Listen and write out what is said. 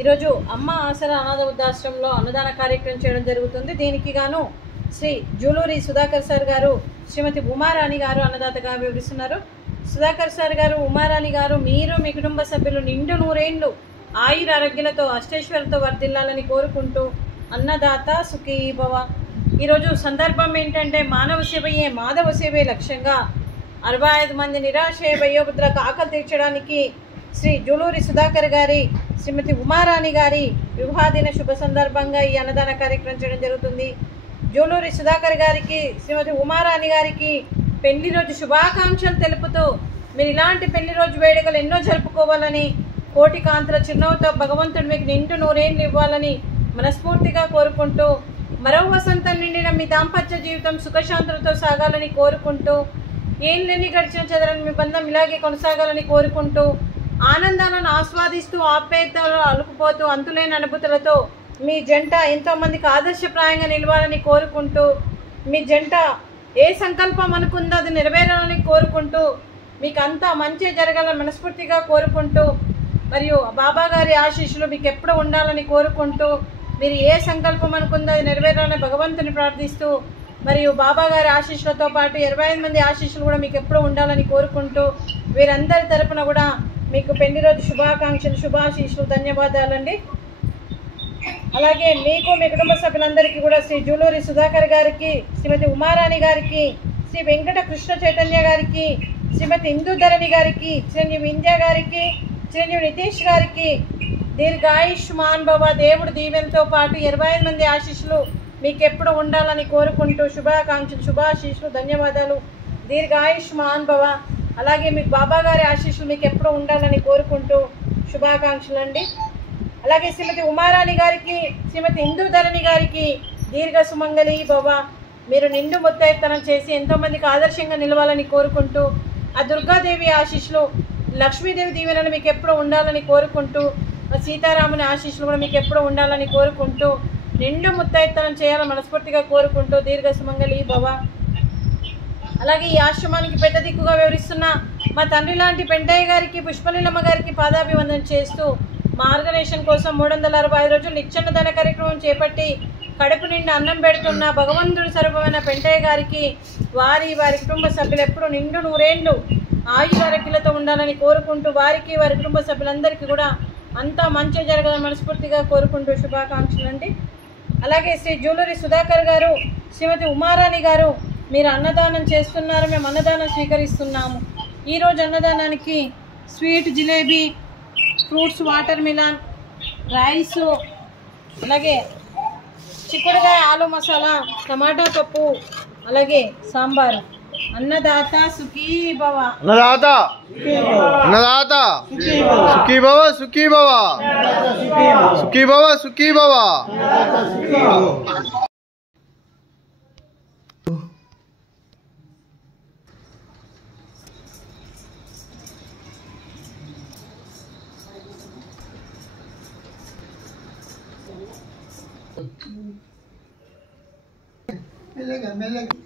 ఈరోజు అమ్మ ఆసరా అనాథ వృద్ధాశ్రమంలో అన్నదాన కార్యక్రమం చేయడం జరుగుతుంది. దీనికి గాను శ్రీ జూలూరి సుధాకర్ సార్ గారు, శ్రీమతి ఉమారాణి గారు అన్నదాతగా వివరిస్తున్నారు. సుధాకర్ సార్ గారు, ఉమారాణి గారు, మీరు మీ కుటుంబ సభ్యులు నిండు నూరేండ్లు ఆయుర ఆరోగ్యాలతో అష్టైశ్వర్యాలతో వర్ధిల్లాలని కోరుకుంటూ అన్నదాత సుఖీ భవ. ఈరోజు సందర్భం ఏంటంటే మానవ సేవయే మాధవ సేవే లక్ష్యంగా 65 మంది నిరాశ్రయ వయోవృద్ధులకు ఆకలి తీర్చడానికి శ్రీ జూలూరి సుధాకర్ గారి, శ్రీమతి ఉమారాణి గారి వివాహదిన శుభ సందర్భంగా ఈ అన్నదాన కార్యక్రమం చేయడం జరుగుతుంది. జూలూరి సుధాకర్ గారికి, శ్రీమతి ఉమారాణి గారికి పెళ్లి రోజు శుభాకాంక్షలు తెలుపుతూ మీరు ఇలాంటి పెళ్లి రోజు వేడుకలు ఎన్నో జరుపుకోవాలని, కోటి కాంతుల చిరునవ్వుతో భగవంతుడు మీకు నిండు నూరేళ్ళు ఇవ్వాలని మనస్ఫూర్తిగా కోరుకుంటూ, మరో వసంతం నిండిన మీ దాంపత్య జీవితం సుఖశాంతులతో సాగాలని కోరుకుంటూ, ఏళ్ళని గడిచిన చెదరని మీ బంధం ఇలాగే కొనసాగాలని కోరుకుంటూ, ఆనందాలను ఆస్వాదిస్తూ ఆప్యాయతలో అలుకుపోతూ అంతులేని అనుభూతులతో మీ జంట ఎంతోమందికి ఆదర్శప్రాయంగా నిలవాలని కోరుకుంటూ, మీ జంట ఏ సంకల్పం అనుకుందో అది నెరవేరాలని కోరుకుంటూ, మీకు అంతా మంచి జరగాలని మనస్ఫూర్తిగా కోరుకుంటూ, మరియు బాబా గారి ఆశీస్సులు మీకు ఎప్పుడు ఉండాలని కోరుకుంటూ, మీరు ఏ సంకల్పం అనుకుందో అది నెరవేరాలని భగవంతుని ప్రార్థిస్తూ, మరియు బాబా గారి ఆశీస్సులతో పాటు 25 మంది ఆశీస్సులు కూడా మీకు ఎప్పుడు ఉండాలని కోరుకుంటూ, వీరందరి తరపున కూడా మీకు పెళ్లి రోజు శుభాకాంక్షలు, శుభాశీస్సులు, ధన్యవాదాలండి. అలాగే మీకు మీ కుటుంబ సభ్యులందరికీ కూడా శ్రీ జూలూరి సుధాకర్ గారికి, శ్రీమతి ఉమారాణి గారికి, శ్రీ వెంకట కృష్ణ చైతన్య గారికి, శ్రీమతి ఇందుధరణి గారికి, చిరంజీవి ఇంద్య గారికి, చిరంజీవి నితీష్ గారికి దీర్ఘాయుష్మాన్ భవ దేవుడు దీవెనతో పాటు 25 మంది ఆశీస్సులు మీకు ఎప్పుడు ఉండాలని కోరుకుంటూ శుభాకాంక్షలు, శుభాశీస్సులు, ధన్యవాదాలు. దీర్ఘాయుష్మాన్ భవ. అలాగే మీకు బాబా గారి ఆశీస్సులు మీకు ఎప్పుడు ఉండాలని కోరుకుంటూ శుభాకాంక్షలు అండి. అలాగే శ్రీమతి ఉమారాణి గారికి, శ్రీమతి ఇందుధరణి గారికి దీర్ఘ సుమంగళి భవ. మీరు నిండు ముత్తైతనం చేసి ఎంతోమందికి ఆదర్శంగా నిలవాలని కోరుకుంటూ, ఆ దుర్గాదేవి ఆశీస్సులు, లక్ష్మీదేవి దీవెనలు మీకు ఎప్పుడు ఉండాలని కోరుకుంటూ, సీతారాముని ఆశీస్సులు కూడా మీకు ఎప్పుడు ఉండాలని కోరుకుంటూ, నిండు ముత్తైతనం చేయాలని మనస్ఫూర్తిగా కోరుకుంటూ దీర్ఘ సుమంగళి భవ. అలాగే ఈ ఆశ్రమానికి పెద్ద దిక్కుగా వివరిస్తున్న మా తండ్రి లాంటి పెంటయ్య గారికి, పుష్పలీలమ్మ గారికి పాదాభివందన చేస్తూ, మా ఆర్గనైజేషన్ కోసం 365 రోజులు నిత్యాన్నదాన కార్యక్రమం చేపట్టి కడుపు నిండా అన్నం పెడుతున్న భగవంతుడి స్వరూపమైన పెంటయ్య గారికి, వారి కుటుంబ సభ్యులు ఎప్పుడు నిండు నూరేళ్లు ఆయురారోగ్యాలతో ఉండాలని కోరుకుంటూ, వారికి వారి కుటుంబ సభ్యులందరికీ కూడా అంతా మంచి జరగాలని మనస్ఫూర్తిగా కోరుకుంటూ శుభాకాంక్షలు అండి. అలాగే శ్రీ జూలూరి సుధాకర్ గారు, శ్రీమతి ఉమారాణి గారు, మీరు అన్నదానం చేస్తున్నారు, మేము అన్నదానం స్వీకరిస్తున్నాము. ఈరోజు అన్నదానానికి sweet jalebi, fruits, watermelon, rice, అలాగే చిక్కుడుకాయ ఆలు మసాలా, టమాటా పప్పు, అలాగే సాంబారు. అన్నదాత సుఖీ భవ. అన్నదాత అన్నదాత సుఖీ భవ, సుఖీ భవ, సుఖీ భవ, సుఖీ భవ. मिलेगा मिलेगा